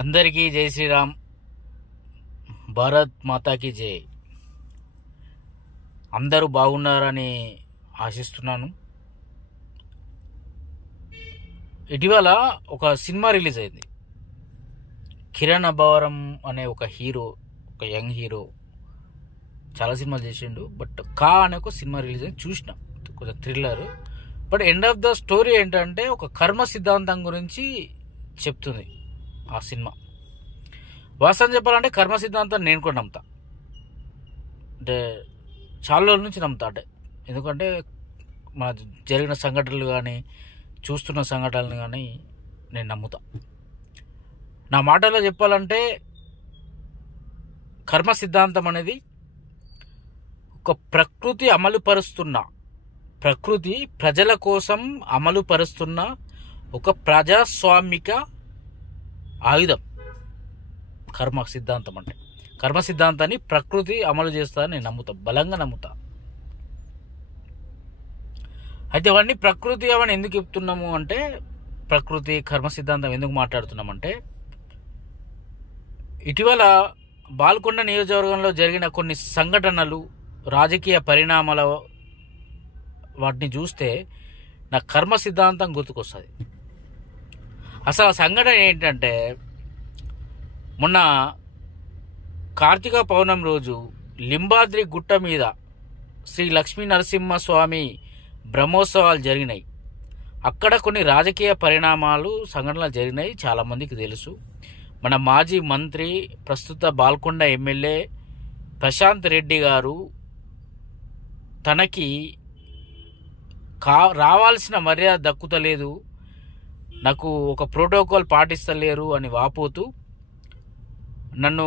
అందరికీ జై శ్రీరామ్. భారత్ మాతాకి జై. అందరూ బాగున్నారని ఆశిస్తున్నాను. ఇటీవల ఒక సినిమా రిలీజ్ అయింది. కిరణ్ అబ్బవరం అనే ఒక హీరో, ఒక యంగ్ హీరో, చాలా సినిమాలు చేసిండు. బట్ కా అనే ఒక సినిమా రిలీజ్ అయింది, చూసిన. కొంచెం thriller. But end of the story ఏంటంటే ఒక కర్మ సిద్ధాంతం గురించి చెప్తుంది ఆ సినిమా. వాస్తవం చెప్పాలంటే కర్మ సిద్ధాంతం నేను కూడా నమ్ముతా. అంటే చాలా రోజుల నుంచి నమ్ముతా. అంటే ఎందుకంటే మన జరిగిన సంఘటనలు కానీ, చూస్తున్న సంఘటనలు కానీ నేను నమ్ముతా. నా మాటలో చెప్పాలంటే కర్మ సిద్ధాంతం అనేది ఒక ప్రకృతి ప్రజల కోసం అమలు పరుస్తున్న ఒక ప్రజాస్వామిక ఆయుధం కర్మ సిద్ధాంతం. అంటే కర్మ సిద్ధాంతాన్ని ప్రకృతి అమలు చేస్తుందని నేను నమ్ముతా, బలంగా నమ్ముతా. అయితే అవన్నీ ప్రకృతి అవన్నీ ఎందుకు చెప్తున్నాము అంటే, ప్రకృతి కర్మ సిద్ధాంతం ఎందుకు మాట్లాడుతున్నామంటే, ఇటీవల బాల్కొండ నియోజకవర్గంలో జరిగిన కొన్ని సంఘటనలు, రాజకీయ పరిణామాల వాటిని చూస్తే నాకు కర్మ సిద్ధాంతం గుర్తుకొస్తుంది. అసలు ఆ సంఘటన ఏంటంటే, మొన్న కార్తీక పౌర్ణమి రోజు లింబాద్రి గుట్ట మీద శ్రీ లక్ష్మీ నరసింహస్వామి బ్రహ్మోత్సవాలు జరిగినాయి. అక్కడ కొన్ని రాజకీయ పరిణామాలు, సంఘటనలు జరిగినాయి, చాలామందికి తెలుసు. మన మాజీ మంత్రి, ప్రస్తుత బాల్కొండ ఎమ్మెల్యే ప్రశాంత్ రెడ్డి గారు తనకి రావాల్సిన మర్యాద దక్కుతలేదు, నాకు ఒక ప్రోటోకాల్ పాటిస్తలేరు అని వాపోతూ, నన్ను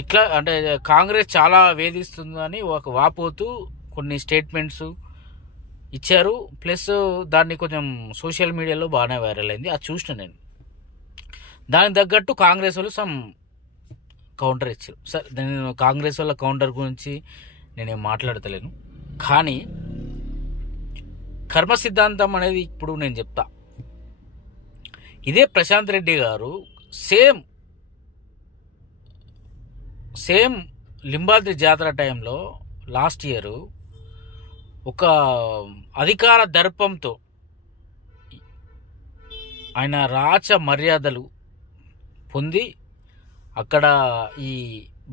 ఇట్లా అంటే కాంగ్రెస్ చాలా వేధిస్తుందని ఒక వాపోతూ కొన్ని స్టేట్మెంట్స్ ఇచ్చారు. ప్లస్ దాన్ని కొంచెం సోషల్ మీడియాలో బాగానే వైరల్ అయింది. అది చూసిన నేను. దానికి తగ్గట్టు కాంగ్రెస్ వాళ్ళు సమ్ కౌంటర్ ఇచ్చారు. సరే, నేను కాంగ్రెస్ వాళ్ళ కౌంటర్ గురించి నేనేం మాట్లాడతలేను. కానీ కర్మ సిద్ధాంతం అనేది ఇప్పుడు నేను చెప్తా. ఇదే ప్రశాంత్ రెడ్డి గారు సేమ్ లింబాద్రి జాతర టైంలో లాస్ట్ ఇయర్ ఒక అధికార దర్పంతో ఆయన రాచ మర్యాదలు పొంది అక్కడ ఈ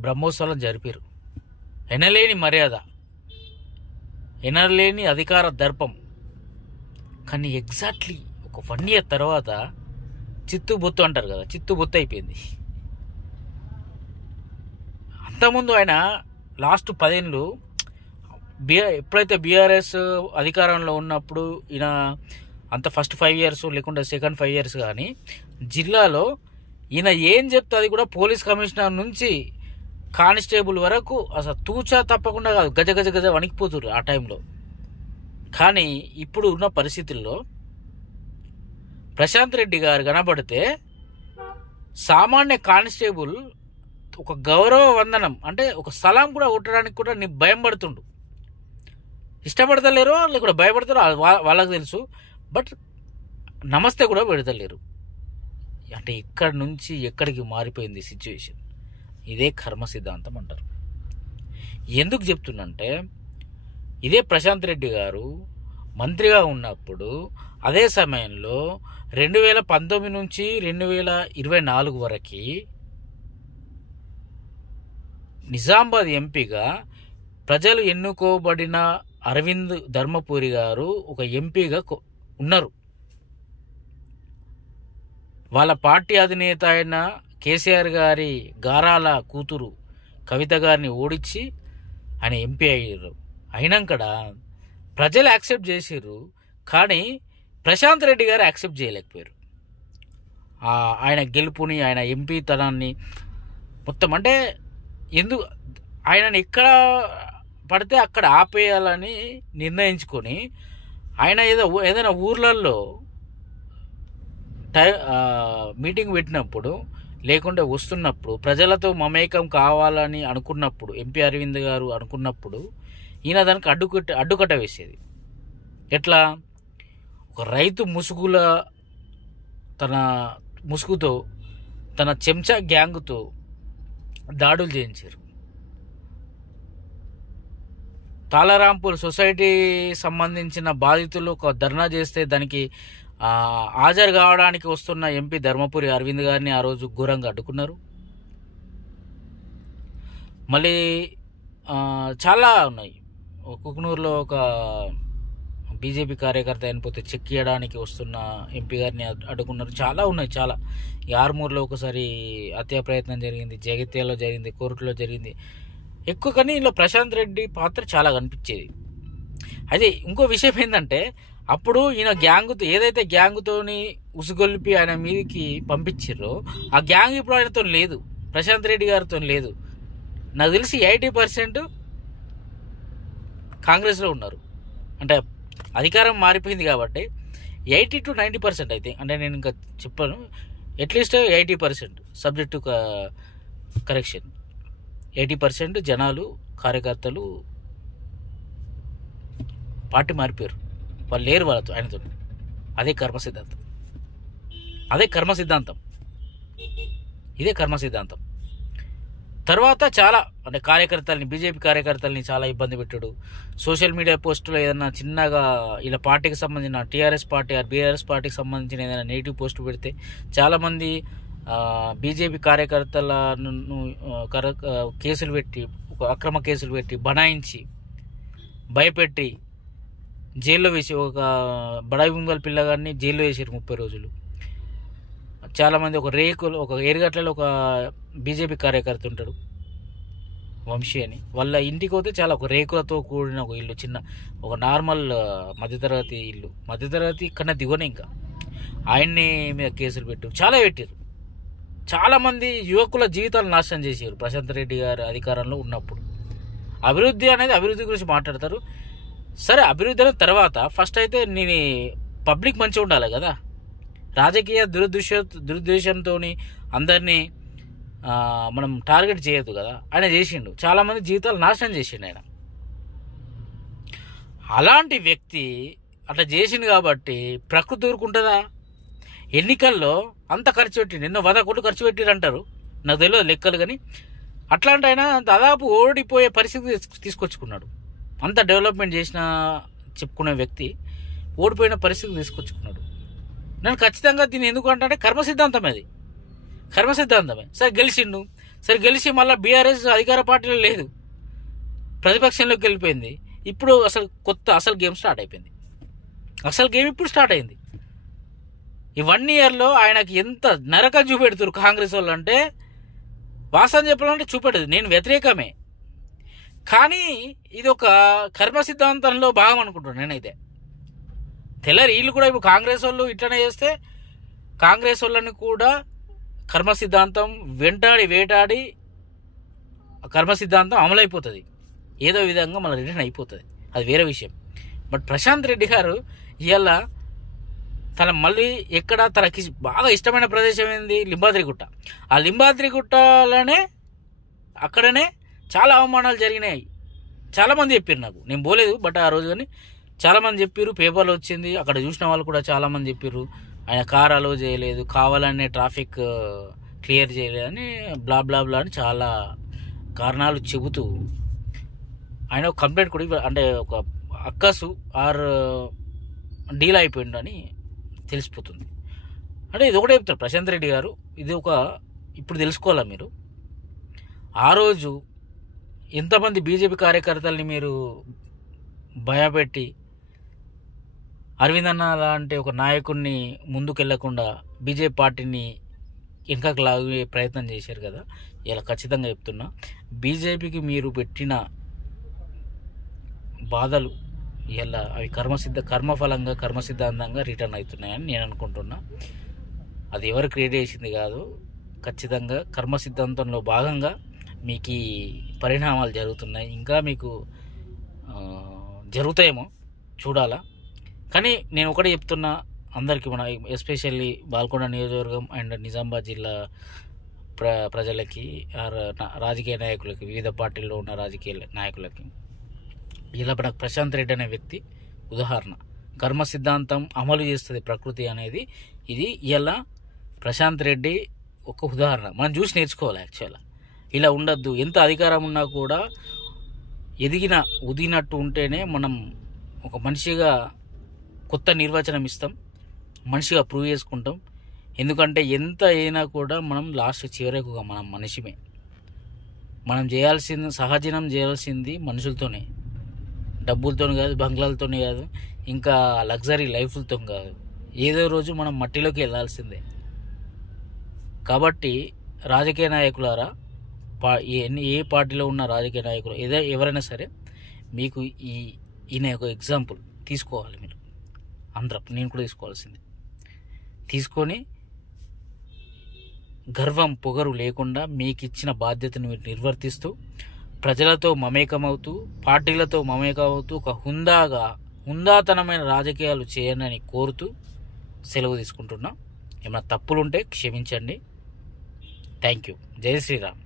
బ్రహ్మోత్సవాలను జరిపారు. ఎనలేని మర్యాద, ఎనలేని అధికార దర్పం. కానీ ఎగ్జాక్ట్లీ ఒక 1 year తర్వాత చిత్తు బొత్తు అంటారు కదా, చిత్తు బొత్తు అయిపోయింది. అంతకుముందు ఆయన లాస్ట్ 10 ఏళ్ళు ఎప్పుడైతే బీఆర్ఎస్ అధికారంలో ఉన్నప్పుడు, ఈయన అంత ఫస్ట్ 5 years లేకుంటే సెకండ్ 5 years కానీ జిల్లాలో ఈయన ఏం చెప్తే అది కూడా పోలీస్ కమిషనర్ నుంచి కానిస్టేబుల్ వరకు అసలు తూచా తప్పకుండా కాదు, గజ గజ గజ వణికిపోతున్నారు ఆ టైంలో. కానీ ఇప్పుడు ఉన్న పరిస్థితుల్లో ప్రశాంత్ రెడ్డి గారు కనబడితే సామాన్య కానిస్టేబుల్ ఒక గౌరవ వందనం అంటే ఒక సలాం కూడా కొట్టడానికి కూడా నీ భయం పడుతుండు. ఇష్టపడతలేరు, లేకుండా భయపడతారు, వాళ్ళకి తెలుసు. బట్ నమస్తే కూడా పెడతలేరు. అంటే ఇక్కడి నుంచి ఎక్కడికి మారిపోయింది సిచ్యువేషన్. ఇదే కర్మ సిద్ధాంతం అంటారు. ఎందుకు చెప్తున్నంటే, ఇదే ప్రశాంత్ రెడ్డి గారు మంత్రిగా ఉన్నప్పుడు, అదే సమయంలో 2019 నుంచి 2024 వరకు నిజామాబాద్ ఎంపీగా ప్రజలు ఎన్నుకోబడిన అరవింద్ ధర్మపురి గారు ఒక ఎంపీగా ఉన్నారు. వాళ్ళ పార్టీ అధినేత అయిన కేసీఆర్ గారి గారాల కూతురు కవిత గారిని ఓడించి ఆయన ఎంపీ అయ్యారు. అయినాకడ ప్రజలు యాక్సెప్ట్ చేసారు, కానీ ప్రశాంత్ రెడ్డి గారు యాక్సెప్ట్ చేయలేకపోయారు. ఆయన గెలుపుని, ఆయన ఎంపీతనాన్ని మొత్తం. అంటే ఎందుకు ఆయనని ఎక్కడ పడితే అక్కడ ఆపేయాలని నిర్ణయించుకొని, ఆయన ఏదైనా ఊర్లలో మీటింగ్ పెట్టినప్పుడు, లేకుంటే వస్తున్నప్పుడు, ప్రజలతో మమేకం కావాలని అనుకున్నప్పుడు, ఎంపీ అరవింద్ గారు అనుకున్నప్పుడు, ఈయన దానికి అడ్డుకట్ట వేసేది. ఎట్లా? ఒక రైతు ముసుగుల తన ముసుగుతో తన చెంచా గ్యాంగ్తో దాడులు చేయించారు. తాళరాంపూర్ సొసైటీ సంబంధించిన బాధితులు ఒక ధర్నా చేస్తే దానికి హాజరు కావడానికి వస్తున్న ఎంపీ ధర్మపురి అరవింద్ గారిని ఆ రోజు ఘోరంగా అడ్డుకున్నారు. మళ్ళీ చాలా ఉన్నాయి. కుకునూరులో ఒక బీజేపీ కార్యకర్త అయినపోతే చెక్ చేయడానికి వస్తున్న ఎంపీ గారిని అడ్డుకున్నారు. చాలా ఉన్నాయి, చాలా. ఈ ఆర్మూర్లో ఒకసారి హత్యా ప్రయత్నం జరిగింది, జగిత్యాలలో జరిగింది, కోర్టులో జరిగింది ఎక్కువ. కానీ ఇందులో ప్రశాంత్ రెడ్డి పాత్ర చాలా కనిపించేది. అయితే ఇంకో విషయం ఏంటంటే, అప్పుడు ఈయన గ్యాంగుతో ఏదైతే గ్యాంగుతోని ఉసుగొల్పి ఆయన మీదకి పంపించారో ఆ గ్యాంగ్ ఇప్పుడు ఆయనతో లేదు, ప్రశాంత్ రెడ్డి గారితో లేదు. నాకు తెలిసి 80% కాంగ్రెస్లో ఉన్నారు. అంటే అధికారం మారిపోయింది కాబట్టి 80 to 90% అయితే, అంటే నేను ఇంకా చెప్పాను, అట్లీస్ట్ 80% సబ్జెక్ట్ టు కరెక్షన్. 80% జనాలు, కార్యకర్తలు పార్టీ మారిపోయారు. వాళ్ళు లేరు వాళ్ళతో, ఆయనతో. అదే కర్మ సిద్ధాంతం, ఇదే కర్మ సిద్ధాంతం. తర్వాత చాలా అంటే కార్యకర్తల్ని, బీజేపీ కార్యకర్తల్ని చాలా ఇబ్బంది పెట్టాడు. సోషల్ మీడియా పోస్టులో ఏదైనా చిన్నగా ఇలా పార్టీకి సంబంధించిన టీఆర్ఎస్ పార్టీ బీఆర్ఎస్ పార్టీకి సంబంధించిన ఏదైనా నెగిటివ్ పోస్టు పెడితే చాలామంది బీజేపీ కార్యకర్తలను కేసులు పెట్టి, అక్రమ కేసులు పెట్టి, బనాయించి, భయపెట్టి జైల్లో వేసి, ఒక బడాయి బొంగల్ పిల్లగాడిని జైల్లో వేసారు 30 రోజులు. చాలామంది ఒక ఏరుగట్లలో ఒక బీజేపీ కార్యకర్త ఉంటాడు, వంశీ అని. వాళ్ళ ఇంటికి పోతే చాలా ఒక రేకులతో కూడిన ఒక ఇల్లు, చిన్న ఒక నార్మల్ మధ్యతరగతి ఇల్లు, మధ్యతరగతి కన్నా దిగునే. ఇంకా ఆయన్ని మీద కేసులు చాలా పెట్టారు. చాలామంది యువకుల జీవితాలు నాశనం చేశారు ప్రశాంత్ రెడ్డి గారు అధికారంలో ఉన్నప్పుడు. అభివృద్ధి గురించి మాట్లాడతారు. సరే, అభివృద్ధి అయిన తర్వాత ఫస్ట్ అయితే నేను పబ్లిక్ మంచిగా ఉండాలి కదా. రాజకీయ దురుద్దేశంతో అందరినీ మనం టార్గెట్ చేయొద్దు కదా. ఆయన చేసిండు, చాలామంది జీవితాలు నాశనం చేసిండు ఆయన. అలాంటి వ్యక్తి అట్లా చేసిండు కాబట్టి ప్రకృతి ఊరుకుంటుందా? ఎన్నికల్లో అంత ఖర్చు పెట్టిండు, ఎన్నో 100 కోట్లు ఖర్చు పెట్టిరు అంటారు, నాకు తెలియదు లెక్కలు. కానీ అట్లాంటి ఆయన దాదాపు ఓడిపోయే పరిస్థితి తీసుకొచ్చుకున్నాడు. అంత డెవలప్మెంట్ చేసిన చెప్పుకునే వ్యక్తి ఓడిపోయిన పరిస్థితి తీసుకొచ్చుకున్నాడు. నేను ఖచ్చితంగా దీన్ని ఎందుకు అంటే కర్మ సిద్ధాంతమే. సరే గెలిచిండు, గెలిచి మళ్ళీ బీఆర్ఎస్ అధికార పార్టీలో లేదు, ప్రతిపక్షంలోకి వెళ్ళిపోయింది. ఇప్పుడు అసలు గేమ్ స్టార్ట్ అయిపోయింది. అసలు గేమ్ ఇప్పుడు స్టార్ట్ అయింది. ఈ 1 yearలో ఆయనకి ఎంత నరకం చూపెడుతున్నారు కాంగ్రెస్ వాళ్ళు అంటే, వాస్తవం చెప్పాలంటే చూపెట్టదు. నేను వ్యతిరేకమే, కానీ ఇది ఒక కర్మ సిద్ధాంతంలో భాగం అనుకుంటున్నాను నేనైతే. వీళ్ళు కూడా ఇప్పుడు కాంగ్రెస్ వాళ్ళు ఇట్లనే చేస్తే కాంగ్రెస్ వాళ్ళని కూడా కర్మ సిద్ధాంతం వేటాడి కర్మ సిద్ధాంతం అమలైపోతుంది. ఏదో విధంగా మన రిటర్న్ అయిపోతుంది, అది వేరే విషయం. బట్ ప్రశాంత్ రెడ్డి గారు ఇవాళ మళ్ళీ ఎక్కడ తనకి బాగా ఇష్టమైన ప్రదేశం ఏంది? లింబాద్రిగుట్ట. ఆ లింబాద్రిగుట్టలోనే అక్కడనే చాలా అవమానాలు జరిగినాయి. చాలామంది చెప్పారు నాకు, నేను పోలేదు బట్ ఆ రోజు. కానీ చాలామంది చెప్పారు, పేపర్లో వచ్చింది, అక్కడ చూసిన వాళ్ళు కూడా చాలామంది చెప్పారు. ఆయన కార్ అలో చేయలేదు, కావాలనే ట్రాఫిక్ క్లియర్ చేయలేదని బ్లా బ్లా బ్లా అని చాలా కారణాలు చెబుతూ ఆయన ఒక కంప్లైంట్ కూడా, అంటే ఒక అక్కసు డీల్ అయిపోయిండు అని తెలిసిపోతుంది. అంటే ఇది ఒకటే చెప్తారు ప్రశాంత్ రెడ్డి గారు. ఇది ఇప్పుడు తెలుసుకోవాలా మీరు. ఆ రోజు ఎంతమంది బీజేపీ కార్యకర్తల్ని మీరు భయపెట్టి అరవింద్ అన్న లాంటి ఒక నాయకుడిని ముందుకెళ్లకుండా బీజేపీ పార్టీని వెనకకు లాగే ప్రయత్నం చేశారు కదా. ఇలా ఖచ్చితంగా చెప్తున్నా, బీజేపీకి మీరు పెట్టిన బాధలు ఇలా అవి కర్మఫలంగా కర్మ సిద్ధాంతంగా రిటర్న్ అవుతున్నాయని నేను అనుకుంటున్నా. అది ఎవరు క్రియేట్ చేసింది కాదు, ఖచ్చితంగా కర్మ సిద్ధాంతంలో భాగంగా మీకు ఈ పరిణామాలు జరుగుతున్నాయి. ఇంకా మీకు జరుగుతాయేమో చూడాలా. కానీ నేను ఒకటే చెప్తున్నా అందరికీ, మన ఎస్పెషల్లీ బాల్కొండ నియోజకవర్గం అండ్ నిజామాబాద్ జిల్లా ప్రజలకి, రాజకీయ నాయకులకి, వివిధ పార్టీల్లో ఉన్న రాజకీయ నాయకులకి, ఇలా మనకు ప్రశాంత్ రెడ్డి అనే వ్యక్తి ఉదాహరణ. కర్మ సిద్ధాంతం అమలు చేస్తుంది ప్రకృతి అనేది. ఇది ఇలా ప్రశాంత్ రెడ్డి ఒక ఉదాహరణ, మనం చూసి నేర్చుకోవాలి. యాక్చువల్గా ఇలా ఉండద్దు. ఎంత అధికారం ఉన్నా కూడా ఉదిగినట్టు ఉంటేనే మనం ఒక మనిషిగా కొత్త నిర్వచనం ఇస్తాం, మనిషిగా ప్రూవ్ చేసుకుంటాం. ఎందుకంటే ఎంత అయినా కూడా మనం లాస్ట్ చివరకు మనం మనిషిమే. మనం సహజీవనం చేయాల్సింది మనుషులతోనే, డబ్బులతో కాదు, బంగ్లాలతోనే కాదు, ఇంకా లగ్జరీ లైఫ్లతో కాదు. ఏదో రోజు మనం మట్టిలోకి వెళ్ళాల్సిందే. కాబట్టి రాజకీయ నాయకులారా, ఏ పార్టీలో ఉన్న రాజకీయ నాయకులు ఎవరైనా సరే, మీకు ఈయన ఒక ఎగ్జాంపుల్ తీసుకోవాలి. మీరు అందరం, నేను కూడా తీసుకోవాల్సింది. తీసుకొని గర్వం పొగరు లేకుండా మీకు ఇచ్చిన బాధ్యతను మీరు నిర్వర్తిస్తూ, ప్రజలతో మమేకమవుతూ, పార్టీలతో మమేకమవుతూ ఒక హుందాతనమైన రాజకీయాలు చేయండి కోరుతూ సెలవు తీసుకుంటున్నా. ఏమైనా తప్పులుంటే క్షమించండి. Thank you. జై శ్రీరామ్.